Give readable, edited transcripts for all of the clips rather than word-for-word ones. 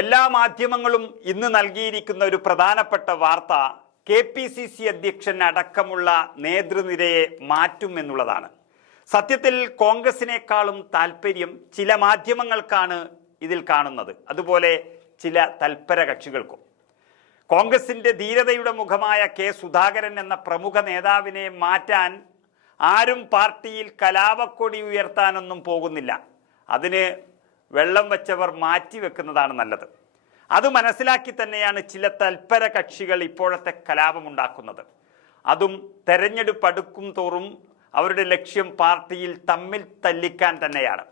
എല്ലാ മാധ്യമങ്ങളും ഇന്ന് നൽകിയിരിക്കുന്ന ഒരു പ്രധാനപ്പെട്ട വാർത്ത KPCC അധ്യക്ഷൻ അടക്കമുള്ള നേതൃനിരയെ മാറ്റും എന്നുള്ളതാണ്. സത്യത്തിൽ കോൺഗ്രസിനേക്കാളും താല്പര്യം ചില മാധ്യമങ്ങൾക്കാണ് ഇതിൽ കാണുന്നത്, അതുപോലെ ചില തൽപര കക്ഷികൾക്കും. കോൺഗ്രസിന്റെ ധീരതയുടെ മുഖമായ സുധാകരൻ എന്ന പ്രമുഖ നേതാവിനെ മാറ്റാൻ ആരും പാർട്ടിയിൽ കലാപക്കൊടി ഉയർത്താനൊന്നും പോകുന്നില്ല. അതിന് വെള്ളം വെച്ചവർ മാറ്റിവെക്കുന്നതാണ് നല്ലത്. അത് മനസ്സിലാക്കി തന്നെയാണ് ചില തൽപര കക്ഷികൾ ഇപ്പോഴത്തെ കലാപമുണ്ടാക്കുന്നത്. അതും തെരഞ്ഞെടുപ്പ് അടുക്കും തോറും അവരുടെ ലക്ഷ്യം പാർട്ടിയിൽ തമ്മിൽ തല്ലിക്കാൻ തന്നെയാണ്.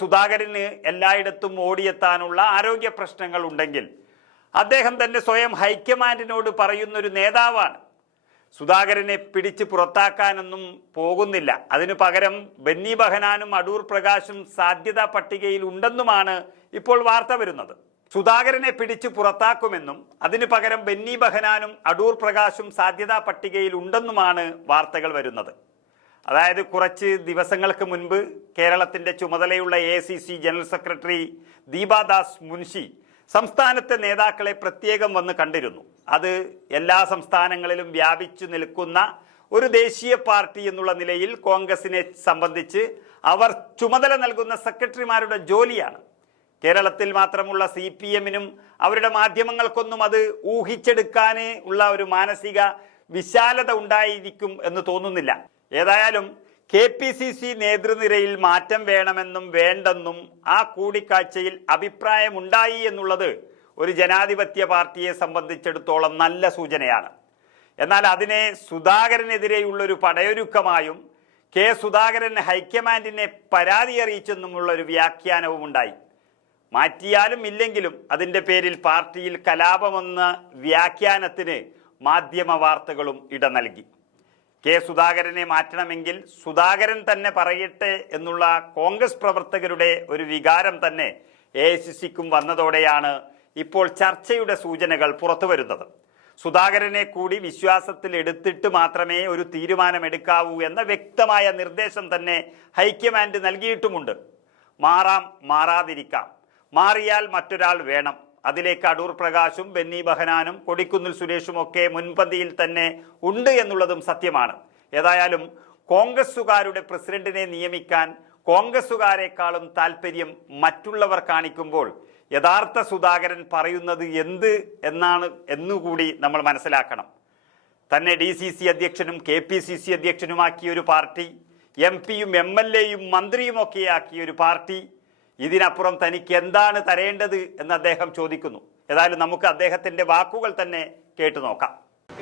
സുധാകരന് എല്ലായിടത്തും ഓടിയെത്താനുള്ള ആരോഗ്യ പ്രശ്നങ്ങൾ ഉണ്ടെങ്കിൽ അദ്ദേഹം തന്നെ സ്വയം ഹൈക്കമാൻഡിനോട് പറയുന്നൊരു നേതാവാണ്. സുധാകരനെ പിടിച്ച് പുറത്താക്കാനൊന്നും പോകുന്നില്ല. അതിനു പകരം ബെന്നി ബെഹനാനും അടൂർ പ്രകാശും സാധ്യതാ പട്ടികയിൽ ഉണ്ടെന്നുമാണ് ഇപ്പോൾ വാർത്ത വരുന്നത്. സുധാകരനെ പിടിച്ച് പുറത്താക്കുമെന്നും അതിനു പകരം ബെന്നി ബെഹനാനും അടൂർ പ്രകാശും സാധ്യതാ പട്ടികയിൽ ഉണ്ടെന്നുമാണ് വാർത്തകൾ വരുന്നത്. അതായത് കുറച്ച് ദിവസങ്ങൾക്ക് മുൻപ് കേരളത്തിന്റെ ചുമതലയുള്ള AICC general secretary Deepa Das Munshi സംസ്ഥാനത്തെ നേതാക്കളെ പ്രത്യേകം വന്ന് കണ്ടിരുന്നു. അത് എല്ലാ സംസ്ഥാനങ്ങളിലും വ്യാപിച്ചു നിൽക്കുന്ന ഒരു ദേശീയ പാർട്ടി എന്നുള്ള നിലയിൽ കോൺഗ്രസിനെ സംബന്ധിച്ച് അവർ ചുമതല നൽകുന്ന സെക്രട്ടറിമാരുടെ ജോലിയാണ്. കേരളത്തിൽ മാത്രമുള്ള CPM-നും അവരുടെ മാധ്യമങ്ങൾക്കൊന്നും അത് ഊഹിച്ചെടുക്കാനേ ഉള്ള ഒരു മാനസിക വിശാലത ഉണ്ടായിരിക്കും എന്ന് തോന്നുന്നില്ല. ഏതായാലും KPCC നേതൃനിരയിൽ മാറ്റം വേണമെന്നും വേണ്ടെന്നും ആ കൂടിക്കാഴ്ചയിൽ അഭിപ്രായമുണ്ടായി എന്നുള്ളത് ഒരു ജനാധിപത്യ പാർട്ടിയെ സംബന്ധിച്ചിടത്തോളം നല്ല സൂചനയാണ്. എന്നാൽ അതിനെ സുധാകരനെതിരെയുള്ളൊരു പടയൊരുക്കമായും സുധാകരൻ ഹൈക്കമാൻഡിനെ പരാതി അറിയിച്ചെന്നുമുള്ള ഒരു വ്യാഖ്യാനവും ഉണ്ടായി. മാറ്റിയാലും ഇല്ലെങ്കിലും അതിൻ്റെ പേരിൽ പാർട്ടിയിൽ കലാപമെന്ന വ്യാഖ്യാനത്തിന് മാധ്യമ വാർത്തകളും ഇട നൽകി. സുധാകരനെ മാറ്റണമെങ്കിൽ സുധാകരൻ തന്നെ പറയട്ടെ എന്നുള്ള കോൺഗ്രസ് പ്രവർത്തകരുടെ ഒരു വികാരം തന്നെ AICC-ക്കും വന്നതോടെയാണ് ഇപ്പോൾ ചർച്ചയുടെ സൂചനകൾ പുറത്തു വരുന്നത്. സുധാകരനെ കൂടി വിശ്വാസത്തിൽ എടുത്തിട്ട് മാത്രമേ ഒരു തീരുമാനമെടുക്കാവൂ എന്ന വ്യക്തമായ നിർദ്ദേശം തന്നെ ഹൈക്കമാൻഡ് നൽകിയിട്ടുമുണ്ട്. മാറാം, മാറാതിരിക്കാം, മാറിയാൽ മറ്റൊരാൾ വേണം. അതിലേക്ക് അടൂർ പ്രകാശും ബെന്നി ബെഹനാനും കൊടിക്കുന്നിൽ സുരേഷും ഒക്കെ മുൻപന്തിയിൽ തന്നെ ഉണ്ട് എന്നുള്ളതും സത്യമാണ്. ഏതായാലും കോൺഗ്രസുകാരുടെ പ്രസിഡന്റിനെ നിയമിക്കാൻ കോൺഗ്രസുകാരെക്കാളും താല്പര്യം മറ്റുള്ളവർ കാണിക്കുമ്പോൾ യഥാർത്ഥ സുധാകരൻ പറയുന്നത് എന്ത് എന്നാണ് എന്നുകൂടി നമ്മൾ മനസ്സിലാക്കണം. തന്നെ DCC അധ്യക്ഷനും KPCC അധ്യക്ഷനുമാക്കിയ ഒരു പാർട്ടി, MP-യും MLA-യും മന്ത്രിയും ഒക്കെ ആക്കിയ ഒരു പാർട്ടി, ഇതിനപ്പുറം തനിക്ക് എന്താണ് തരേണ്ടത് എന്ന് അദ്ദേഹം ചോദിക്കുന്നു. ഏതായാലും നമുക്ക് അദ്ദേഹത്തിന്റെ വാക്കുകൾ തന്നെ കേട്ടു നോക്കാം.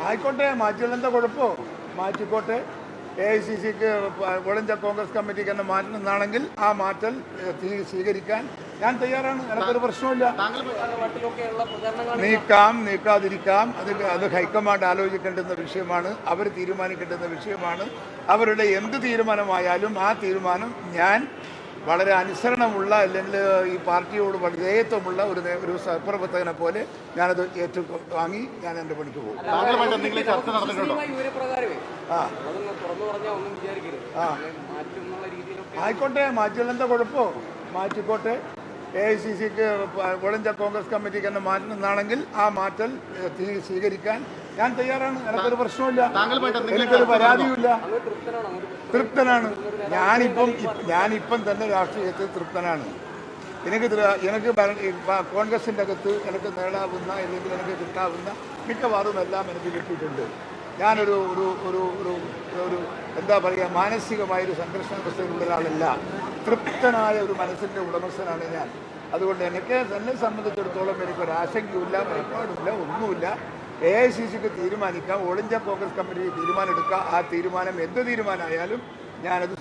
ആയിക്കോട്ടെ, മാറ്റിയാലെന്താ കുഴപ്പമോ? മാറ്റിക്കോട്ടെ. AICC-ക്ക് കോളേജ് കോൺഗ്രസ് കമ്മിറ്റിക്ക് തന്നെ മാറ്റണമെന്നാണെങ്കിൽ ആ മാറ്റൽ സ്വീകരിക്കാൻ ഞാൻ തയ്യാറാണ്. എനിക്കൊരു പ്രശ്നമില്ല. നീക്കാതിരിക്കാം, അത് ഹൈക്കമാൻഡ് ആലോചിക്കേണ്ടുന്ന വിഷയമാണ്. അവർ തീരുമാനിക്കേണ്ടുന്ന വിഷയമാണ്. അവരുടെ എന്ത് തീരുമാനമായാലും ആ തീരുമാനം ഞാൻ വളരെ അനുസരണമുള്ള, അല്ലെങ്കിൽ ഈ പാർട്ടിയോട് വിധേയത്വമുള്ള ഒരു സഹപ്രവർത്തകനെ പോലെ ഞാനത് വാങ്ങി ഞാൻ എൻ്റെ പണിക്ക് പോകും. ആയിക്കോട്ടെ, മാറ്റിയാലെന്താ കുഴപ്പമോ? മാറ്റിക്കോട്ടെ. AICC-ക്ക് കോളേജ് കോൺഗ്രസ് കമ്മിറ്റിക്ക് തന്നെ മാറ്റണമെന്നാണെങ്കിൽ ആ മാറ്റൽ സ്വീകരിക്കാൻ ഞാൻ തയ്യാറാണ്. എനിക്കൊരു പ്രശ്നമില്ല, എനിക്കൊരു പരാതിയുമില്ല. തൃപ്തനാണ്. ഞാനിപ്പം തന്നെ രാഷ്ട്രീയത്തിൽ തൃപ്തനാണ്. എനിക്ക് കോൺഗ്രസിൻ്റെ അകത്ത് എനിക്ക് നേടാവുന്ന, അല്ലെങ്കിൽ എനിക്ക് കിട്ടാവുന്ന മിക്കവാറും എല്ലാം എനിക്ക് കിട്ടിയിട്ടുണ്ട്. ഞാനൊരു ഒരു ഒരു ഒരു എന്താ പറയുക, മാനസികമായൊരു സംഘർഷാവസ്ഥയിലുള്ള ഒരാളല്ല. തൃപ്തനായ ഒരു മനസ്സിൻ്റെ ഉടമസ്ഥനാണ് ഞാൻ. അതുകൊണ്ട് എന്നെ സംബന്ധിച്ചിടത്തോളം എനിക്കൊരാശങ്കയുമില്ല, ഭയപ്പാടില്ല, ഒന്നുമില്ല. AICC-ക്ക് തീരുമാനിക്കാം, ഓൾ ഇന്ത്യ കോൺഗ്രസ് കമ്മിറ്റി തീരുമാനം എടുക്കാം. ആ തീരുമാനം എന്ത് തീരുമാനമായാലും ഞാനത്